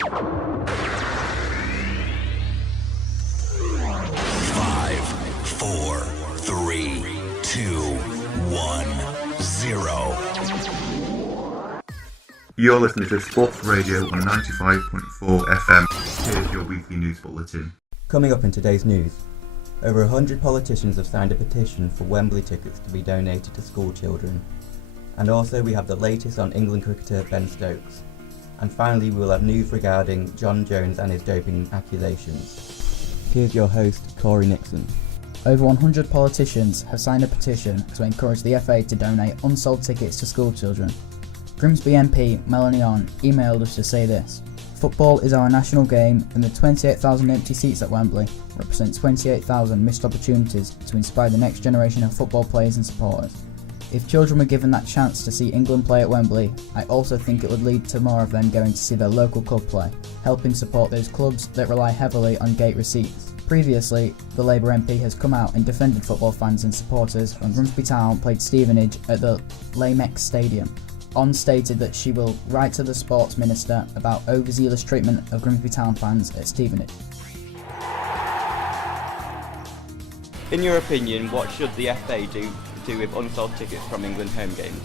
Five, four, three, two, 1, 0. You're listening to Sports Radio on 95.4 FM. Here's your weekly news bulletin. Coming up in today's news, over 100 politicians have signed a petition for Wembley tickets to be donated to school children. And also we have the latest on England cricketer Ben Stokes. And finally we will have news regarding John Jones and his doping accusations. Here's your host, Corey Nixon. Over 100 politicians have signed a petition to encourage the FA to donate unsold tickets to school children. Grimsby MP Melanie On emailed us to say this: "Football is our national game, and the 28,000 empty seats at Wembley represent 28,000 missed opportunities to inspire the next generation of football players and supporters. If children were given that chance to see England play at Wembley, I also think it would lead to more of them going to see their local club play, helping support those clubs that rely heavily on gate receipts." Previously, the Labour MP has come out and defended football fans and supporters when Grimsby Town played Stevenage at the Lamex Stadium. On stated that she will write to the Sports Minister about overzealous treatment of Grimsby Town fans at Stevenage. In your opinion, what should the FA do with unsold tickets from England home games?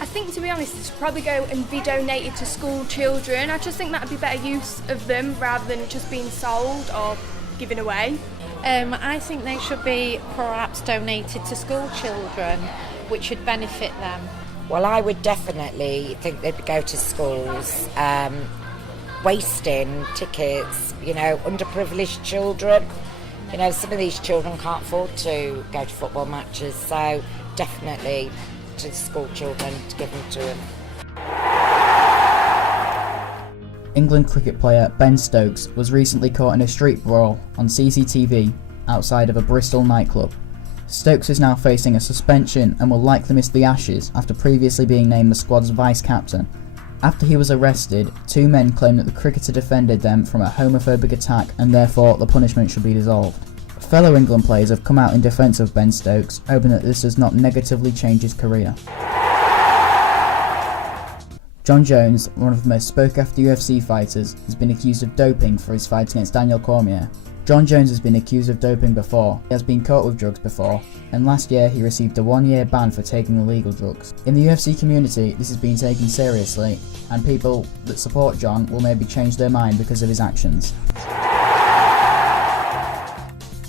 I think, to be honest, it should probably go and be donated to school children. I just think that would be better use of them rather than just being sold or given away. I think they should be perhaps donated to school children, which would benefit them. Well, I would definitely think they'd go to schools, wasting tickets, underprivileged children. Some of these children can't afford to go to football matches, so definitely to school children to give them to them. England cricket player Ben Stokes was recently caught in a street brawl on CCTV outside of a Bristol nightclub. Stokes is now facing a suspension and will likely miss the Ashes after previously being named the squad's vice-captain. After he was arrested, two men claimed that the cricketer defended them from a homophobic attack and therefore the punishment should be dissolved. Fellow England players have come out in defence of Ben Stokes, hoping that this does not negatively change his career. John Jones, one of the most spoke-after UFC fighters, has been accused of doping for his fight against Daniel Cormier. John Jones has been accused of doping before, he has been caught with drugs before, and last year he received a 1-year ban for taking illegal drugs. In the UFC community, this has been taken seriously, and people that support John will maybe change their mind because of his actions.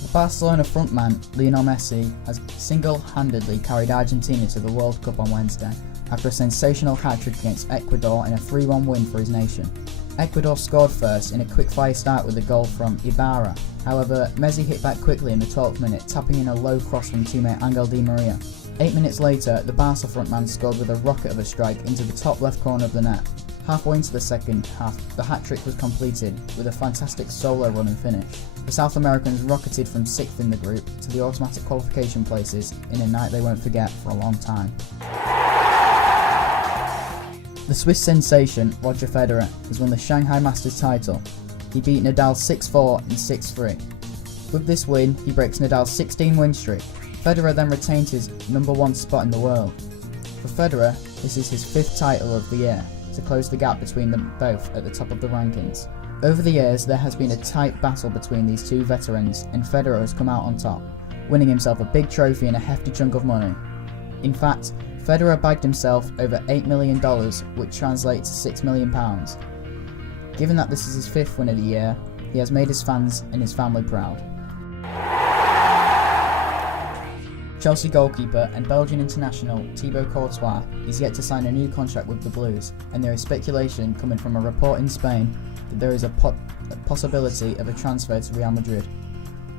The Barcelona frontman Lionel Messi has single-handedly carried Argentina to the World Cup on Wednesday, after a sensational hat-trick against Ecuador in a 3-1 win for his nation. Ecuador scored first in a quick-fire start with a goal from Ibarra. However, Messi hit back quickly in the 12th minute, tapping in a low cross from teammate Angel Di Maria. 8 minutes later, the Barca frontman scored with a rocket of a strike into the top left corner of the net. Halfway into the second half, the hat-trick was completed with a fantastic solo run and finish. The South Americans rocketed from 6th in the group to the automatic qualification places in a night they won't forget for a long time. The Swiss sensation Roger Federer has won the Shanghai Masters title. He beat Nadal 6-4 and 6-3. With this win, he breaks Nadal's 16-win streak. Federer then retains his #1 spot in the world. For Federer, this is his 5th title of the year, to close the gap between them both at the top of the rankings. Over the years, there has been a tight battle between these two veterans, and Federer has come out on top, winning himself a big trophy and a hefty chunk of money. In fact, Federer bagged himself over $8 million, which translates to £6 million. Given that this is his 5th win of the year, he has made his fans and his family proud. Chelsea goalkeeper and Belgian international Thibaut Courtois is yet to sign a new contract with the Blues, and there is speculation coming from a report in Spain that there is a possibility of a transfer to Real Madrid.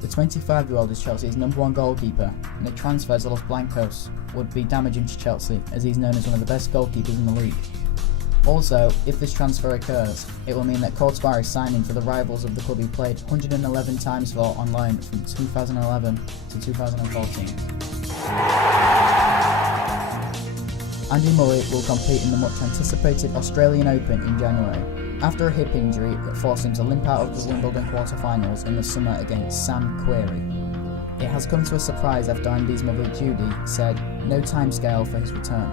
The 25-year-old is Chelsea's #1 goalkeeper, and a transfer to Los Blancos would be damaging to Chelsea, as he's known as one of the best goalkeepers in the league. Also, if this transfer occurs, it will mean that Courtois is signing for the rivals of the club he played 111 times for on loan from 2011 to 2014. Andy Murray will compete in the much anticipated Australian Open in January, after a hip injury that forced him to limp out of the Wimbledon quarterfinals in the summer against Sam Querrey. It has come to a surprise after Andy's mother Judy said no timescale for his return.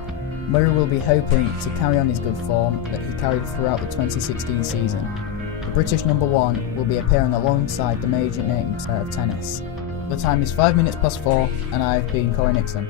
Murray will be hoping to carry on his good form that he carried throughout the 2016 season. British number 1 will be appearing alongside the major names of tennis. The time is 5 minutes past 4 and I've been Corey Nixon.